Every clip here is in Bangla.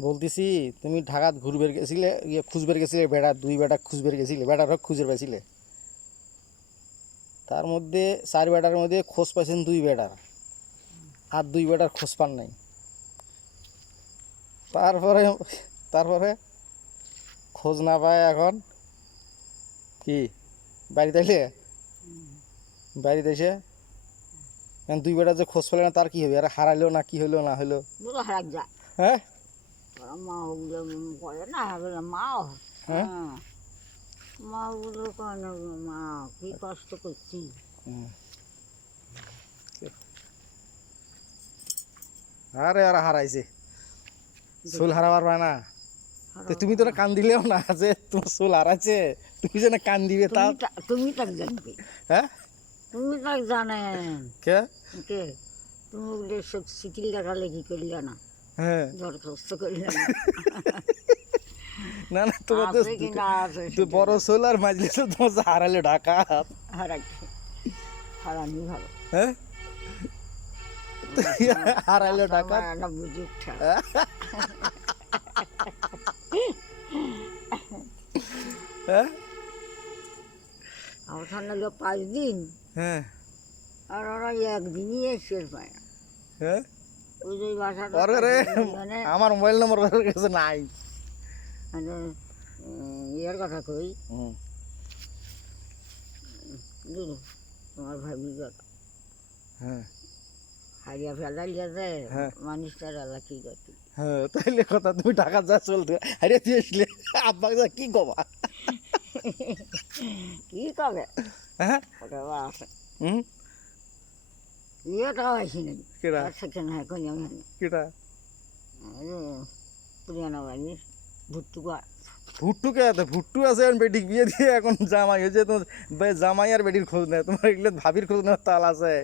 বলতেছি তুমি ঢাকাত ঘুরবে গেছিলে খুঁজবে গেছিলে বেড়া দুই বেটা খুঁজবে গেছিলে বেড়ার খুঁজে পাইছিলে তার মধ্যে চার বেটার মধ্যে খোঁজ পাইছেন দুই বেটার আর দুই বেটার খোঁজ পান নাই তারপরে তারপরে খোঁজ না পায় এখন কি বাড়িতে এলে বাড়িতে এসে দুই বেটা যে খোঁজ পেলে না তার কি হবে আর হারাইলো না কি হইলো না হইলো হ্যাঁ মা ওগুলো করে না মাও হ্যাঁ মা ওগুলো করে না মা কি কষ্ট করছি আরে আর হারাইছে চুল হারাবার পায় না তো তুমি তো কান দিলেও না যে তোমার চুল হারাইছে তুমি যে না কান দিবে তা তুমি তাক জানবে হ্যাঁ তুমি তাক জানেন কে কে তুমি ওগুলো সব সিটিল দেখালে কি করলে না হ্যাঁ দরখাস্ত করলে না না না তোমার তো বড় চুল আর মাজলে তো তোমার যে হারালে ঢাকা হারানি ভালো হ্যাঁ হারাইলো ঢাকা না বুঝি হ্যাঁ আমার ঠান্ডা 5 দিন হ্যাঁ আর ওরা একদিনই এসে পায় না হ্যাঁ ওই যে বাসাটা আমার মোবাইল নম্বর কাছে নাই মানে ইয়ের কথা কই তোমার ভাবি কথা হ্যাঁ হারিয়া ফেলাইয়া যায় মানুষটার এলা কি করতে হ্যাঁ তাইলে কথা তুমি ঢাকা যা চলতে হারিয়ে দিয়ে আসলে আব্বা যা কি কবা কি কবে হ্যাঁ ওটা আছে হুম ইয়েটাও আসি নাকি কেডা সেখানে হয় কোন কেডা পুরিয়ানা বাড়ির ভুট্টুকা ভুট্টুকে আছে ভুট্টু আছে এখন বেটিক বিয়ে দিয়ে এখন জামাই হয়েছে তোমার জামাই আর বেটির খোঁজ নেয় তোমার এগুলো ভাবির খোঁজ নেওয়ার তাল আছে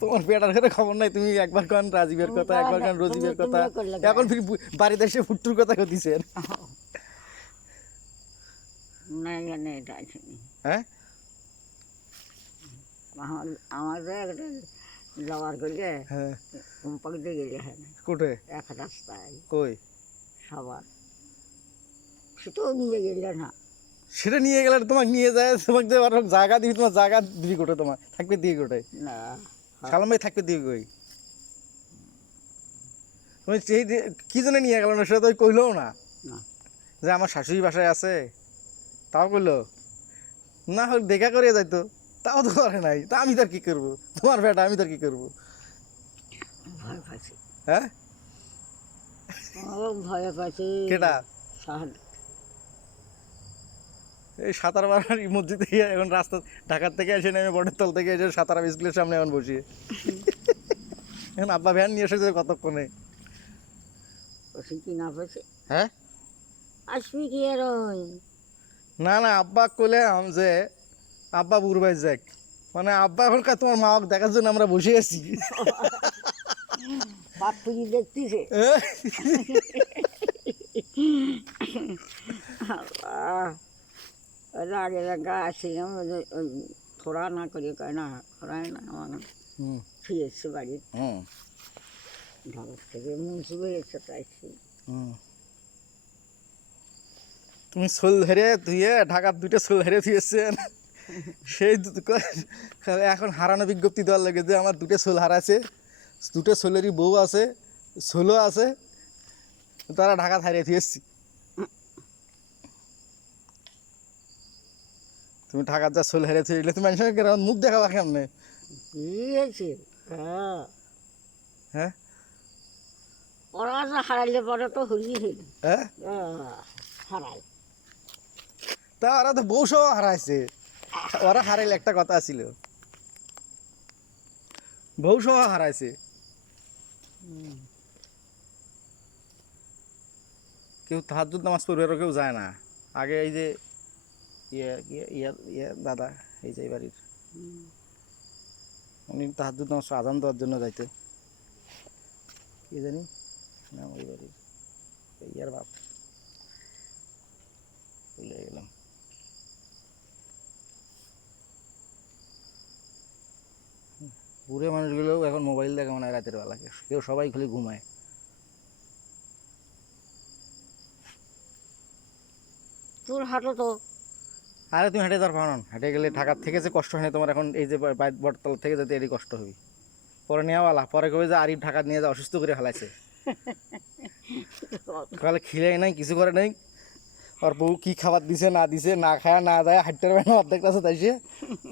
তোমার বেটার ঘরে খবর নাই তুমি একবার কান রাজীবের কথা একবার কান রজিবের কথা এখন ফির বাড়িতে এসে ভুট্টুর কথা দিছেন না জানে এটা আসেনি হ্যাঁ আমাদের একটা যাওয়ার করলে হ্যাঁ কোম্পানি দিয়ে গেলে হ্যাঁ কোটে এক রাস্তায় কই সবার সেটাও নিয়ে গেলে না সেটা নিয়ে গেলে তোমাকে নিয়ে যায় তোমাকে যে জায়গা দিবি তোমার জায়গা দিবি কোটে তোমার থাকবে দিয়ে কোটে না সালাম ভাই থাকবে দিয়ে কই তুমি সেই কি জন্য নিয়ে গেল না সেটা তো কইলেও না যে আমার শাশুড়ি বাসায় আছে তাও কইলো না হোক দেখা করে যাইতো তাও তো করে নাই তা আমি তার কি করবো তোমার বেটা আমি তার কি করবো ভয় পাচ্ছি হ্যাঁ ভয় পাচ্ছি কেটা সাহায্য এই সাঁতার মারার মসজিদ থেকে এখন রাস্তা ঢাকার থেকে এসে নেমে বটের তল থেকে এসে সাঁতার স্কুলের সামনে এখন বসি এখন আব্বা ভ্যান নিয়ে এসেছে কতক্ষণে বসে কি না বসে হ্যাঁ আসবি কি আর না না আব্বা কইলে যে আব্বা বুড়বাই যাক মানে আব্বা এখনকার তোমার মা দেখার জন্য আমরা বসে আছি বাপ পুজি দেখতেছে আগে গা আসছিলাম খোড়া না করে কয় না খোড়ায় না আমার ফিরে এসছে বাড়ির ঢাকার থেকে মুন্সিপে এসে চাইছি তুমি সোল ধরে ধুয়ে ঢাকার দুইটা সোল ধরে ধুয়েছেন সেই এখন হারানো বিজ্ঞপ্তি দেওয়ার লাগে যে আমার দুটো সোল হারাছে দুটো সোলেরই বউ আছে সোলও আছে তারা ঢাকা হারিয়ে ধুয়েছি তুমি ঢাকার যা সোল হারিয়ে ধুয়ে তুমি মানুষের মুখ দেখাবা কেমনে কি হয়েছে হ্যাঁ ওরা হারাইলে পরে তো হলি হ্যাঁ হারাই তা ওরা তো বউ সহ হারাইছে ওরা হারাইলে একটা কথা ছিল বউ সহ হারাইছে কেউ তাহাজ্জুদ নামাজ পড়বে কেউ যায় না আগে এই যে দাদা এই যে বাড়ির উনি তাহাজ্জুদ নামাজ আজান দেওয়ার জন্য যাইতে কি জানি না ওই বাড়ির ইয়ার বাপ ভুলে গেলাম বুড়ে মানুষগুলো এখন মোবাইল দেখে মনে হয় রাতের বেলা, কেউ সবাই খালি ঘুমায়। তোর হাঁটো তো। আরে তুমি হেঁটে যাওয়ার পারো না, হেঁটে গেলে ঢাকার থেকে যে কষ্ট হয় না তোমার, এখন এই যে বটতল থেকে যেতে এরই কষ্ট হবে। পরে নেওয়ালা পরে কবে যে আরিফ ঢাকা নিয়ে যা অসুস্থ করে ফেলাইছে, সকালে খিলে নাই কিছু করে নাই, আর বউ কি খাবার দিছে না দিছে, না খায় না যায় হাঁটতে পারবে না অর্ধেক কাছে তাইছে।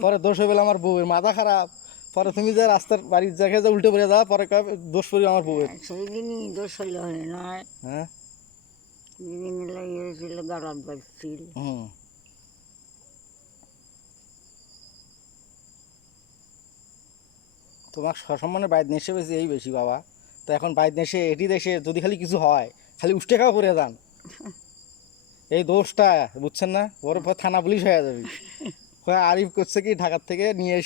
পরে দোষ হয়ে গেল আমার বউয়ের, মাথা খারাপ। পরে তুমি যে রাস্তার বাড়ির জায়গায় যে উল্টে পড়ে যাও, পরে দোষ পড়ি আমার বউয়ের। সেই দিনই দোষ হইলে হয় না, হ্যাঁ যেদিন লেগেছিল গাড়াত বাজছিল। হুম, তোমার সসম্মানে বাইর নেশে বেশি এই বেশি বাবা। তো এখন বাইর নেশে এটি দেশে যদি খালি কিছু হয় খালি উষ্টে খাওয়া করে যান, এই দোষটা বুঝছেন না, ওর পর থানা পুলিশ হয়ে যাবে। আরিফ করছে কি ঢাকার থেকে নিয়ে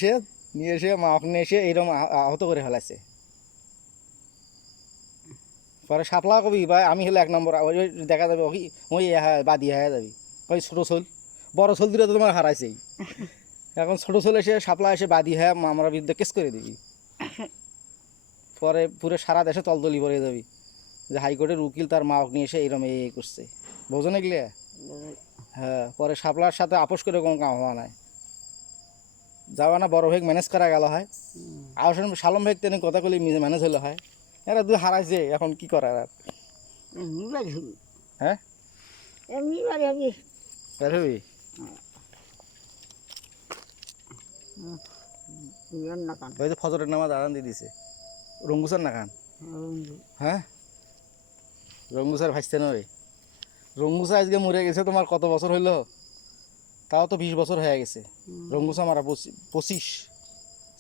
এসে মা ওখানে এসে এইরকম আহত করে ফেলাইছে। পরে সাপলা কবি বা আমি হলে 1 নম্বর ওই দেখা যাবে ওই ওই বাদি হয়ে যাবি, ওই ছোটো ছোল বড় ছোল দিলে তো তোমার হারাইছেই, এখন ছোটো ছোল এসে সাপলা এসে বাদি হয়ে আমার বিরুদ্ধে কেস করে দিবি। পরে পুরো সারা দেশে তলতলি পড়ে যাবি যে হাইকোর্টের উকিল তার মা নিয়ে এসে এইরকম এই করছে, বোঝো না এগুলো? হ্যাঁ, পরে সাপলার সাথে আপোষ করে কোনো কাম হওয়া নাই, যাওয়া না বড় ভাই ম্যানেজ করা গেল হয়, আর সালম ভাই তেনে কথা কলি ম্যানেজ হলে হয়। এরা দুই হারাইছে, এখন কি করার আর? এমনি বাড়ি হবি, হ্যাঁ এমনি বাড়ি হবি। বের হবি না কান ওই যে ফজরের নামাজ আজান দিয়ে দিছে, রঙ্গুসার না খান? হ্যাঁ, রঙ্গুসার ভাইসতে নয়, রঙ্গুসা আজকে মরে গেছে তোমার কত বছর হইলো? তাও তো 20 বছর হয়ে গেছে। রঙ্গুসা মারা 25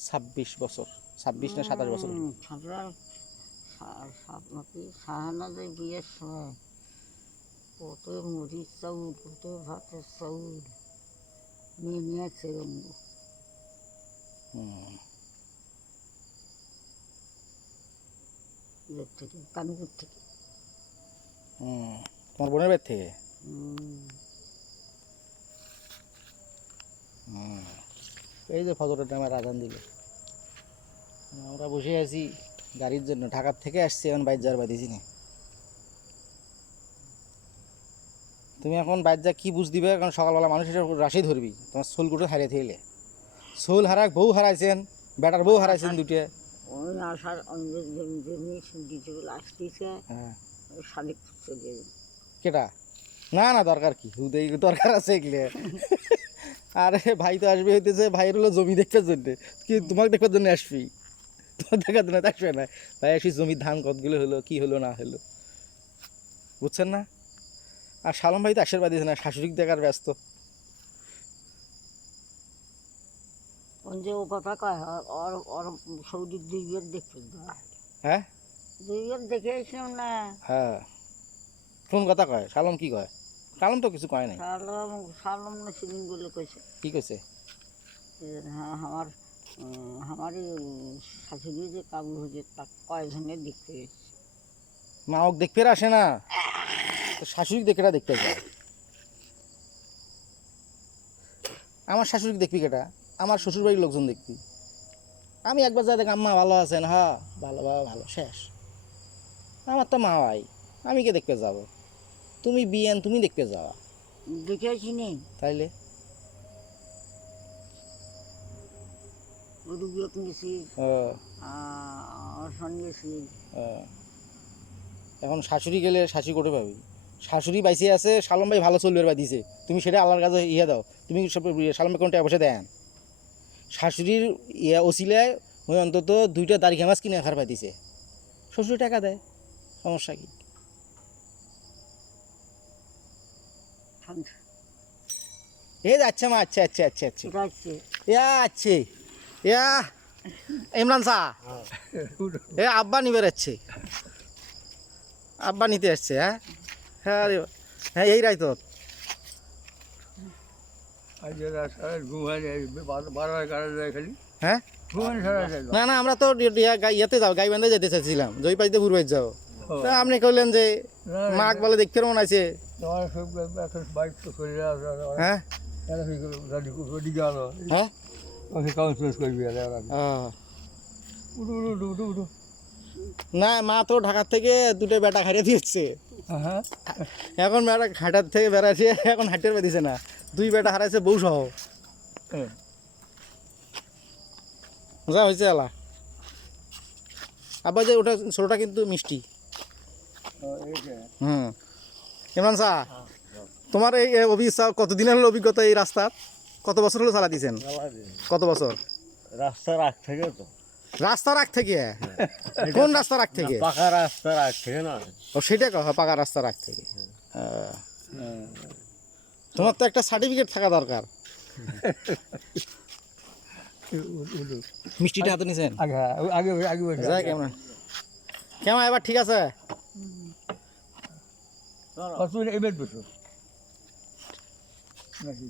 26 বছর, 26 না 27 বছর হলো। শাহানাদের বিয়ের সময় কত মুড়ির চাউল, কত ভাতের চাউল নিয়ে নিয়েছে রঙ্গু। থেকে কানপুর থেকে। তোমার বোনের বাড়ি থেকে? এই যে ফজরের টাইমে আজান দিল, আমরা বসে আছি গাড়ির জন্য, ঢাকার থেকে আসছি, এখন বাইর যাওয়ার বাদিছি না। তুমি এখন বাইর যা কি বুঝ দিবে, কারণ সকালবেলা মানুষ এসে রাশি ধরবি, তোমার সোল কুটো হারিয়ে থাকলে, সোল হারাক বউ হারাইছেন, বেটার বউ হারাইছেন দুটো। ওই আসার যেগুলো আসতেছে, হ্যাঁ শালিক ফুটছে যে কেটা, না না দরকার কি দরকার আছে এগুলো? আরে ভাই তো আসবে হইতেছে, ভাইয়ের হলো জমি দেখার জন্য, কি তোমাকে দেখার জন্য আসবি? তোমার দেখার জন্য আসবে না, ভাই আসি জমির ধান কতগুলো হলো, কি হলো না হলো, বুঝছেন না? আর সালম ভাই তো আশীর্বাদ দিয়েছে না, শাশুড়ি দেখার ব্যস্ত। যে ও কথা কয় ওর ওর সৌদির 2 বিয়ের দেখতে, হ্যাঁ 2 বিয়ের দেখে আসলাম না। হ্যাঁ কোন কথা কয় সালম? কি কয় সালম? তো কিছু কয় নাই। সালম না সেদিন বলে কইছে, কি কইছে? হ্যাঁ আমার শাশুড়ি যে কাবু হয়েছে তা কয়জনের দেখতে এসছে। মা ওক দেখতে আসে না, তো শাশুড়ি দেখেটা দেখতে যায়। আমার শাশুড়ি দেখবি কেটা? আমার শ্বশুরবাড়ির লোকজন দেখবি। আমি একবার যা দেখ, আম্মা ভালো আছেন, হ্যাঁ ভালো বাবা ভালো, শেষ। আমার তো মা ভাই, আমি কে দেখতে যাব? তুমি বিয়েন, তুমি দেখতে যাওয়া, দেখে আসি নেই তাইলে রুগিয়ত গেছি, অসন গেছি। এখন শাশুড়ি গেলে শাশুড়ি কোটে পাবি? শাশুড়ি বাইসে আছে, সালম ভাই ভালো চলবে বা দিছে, তুমি সেটা আল্লাহর কাছে ইয়ে দাও। তুমি সব সালম ভাই কোনটা বসে দেন? শাশুড়ির ইয়ে ওসিলায় ওই অন্তত 2টা দাড়ি মাছ কিনে খার পাইতেছে, শ্বশুর টাকা দেয়, সমস্যা কি? এই আচ্ছা মা, আচ্ছা আচ্ছা আচ্ছা আচ্ছা ইয়া আচ্ছে ইয়া ইমরান শাহ, এ আব্বা নিবে যাচ্ছে, আব্বা নিতে আসছে। হ্যাঁ হ্যাঁ হ্যাঁ এই রায় তো হ্যাঁ না না, আমরা তো ইয়েতে যাও, গাইবান্ধে যেতে চাইছিলাম, জয়পাইতে পূর্বে যাও, তা আপনি কইলেন যে মাক বলে দেখতে মন আছে। হ্যাঁ হ্যাঁ উঠু উঠু উঠু উঠু না মা তো ঢাকার থেকে দুটো বেটা খাইয়ে দিয়েছে, হ্যাঁ এখন বেটা ঘাটার থেকে বেড়াচ্ছে, এখন হাঁটের দিছে না, দুই বেটা হারাইছে বউ সহ। যা হয়েছে এলা আবার যে ওটা ছোটটা কিন্তু মিষ্টি। হুম ইমরান শাহ, তোমার এই কতদিনের হলো অভিজ্ঞতা এই রাস্তার? কত বছর হলো চালা দিয়েছেন? কত বছর? রাস্তার আগ থেকে তো রাস্তার আগ থেকে? কোন রাস্তার আগ থেকে? পাকা রাস্তার আগ থেকে না। ও সেটা কথা, পাকা রাস্তার আগ থেকে। তোমার তো একটা সার্টিফিকেট থাকা দরকার। মিষ্টিটা হাতে নিছেন? আগে আগে আগে যাই কেমন কেমন এবার ঠিক আছে? এবার বসো নাকি